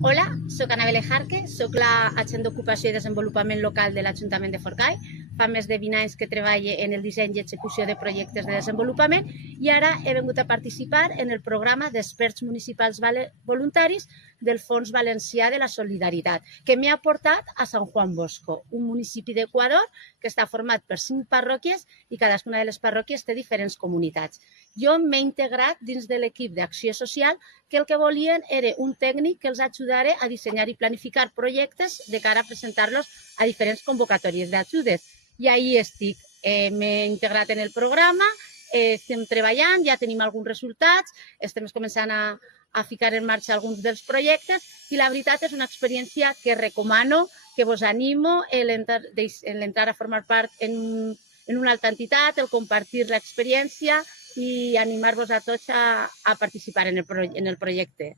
Hola, soc Anabel Ejarque, soc l'agent d'ocupació i desenvolupament local de l'Ajuntament de Forcall. Fa més de 20 anys que treballo en el disseny i execució de projectes de desenvolupament i ara he vingut a participar en el programa d'experts municipals voluntaris del Fons Valencià de la Solidaritat, que m'ha portat a Sant Juan Bosco, un municipi d'Equador que està format per 5 parròquies i cadascuna de les parròquies té diferents comunitats. Jo m'he integrat dins de l'equip d'acció social que el que volien era un tècnic que els ajudara a dissenyar i planificar projectes de cara a presentar-los a diferents convocatòries d'ajudes. I ahí estic. M'he integrat en el programa, estem treballant, ja tenim alguns resultats, estem començant a ficar en marxa alguns dels projectes i la veritat és una experiència que recomano, que vos animo l'entrar a formar part en una altra entitat, el compartir l'experiència i animar-vos a tots a participar en el projecte.